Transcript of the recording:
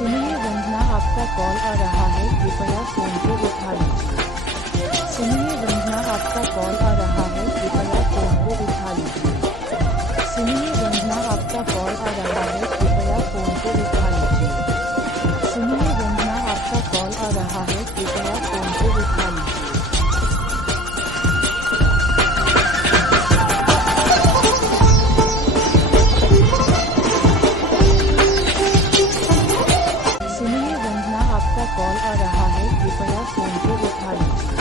सुनिए वंदना, आपका कॉल आ रहा है, कृपया फोन को उठा लीजिए। सुनिए वंदना, आपका कॉल आ रहा है, कृपया फोन को उठा लीजिए। सुनिए वंदना, आपका कॉल आ रहा है, कृपया फोन को उठा लीजिए। सुनिए वंदना, आपका कॉल आ रहा है, कृपया फोन को उठा लीजिए। सुनिए वंदना, आपका कॉल आ रहा है, कृपया फोन को उठा लीजिए।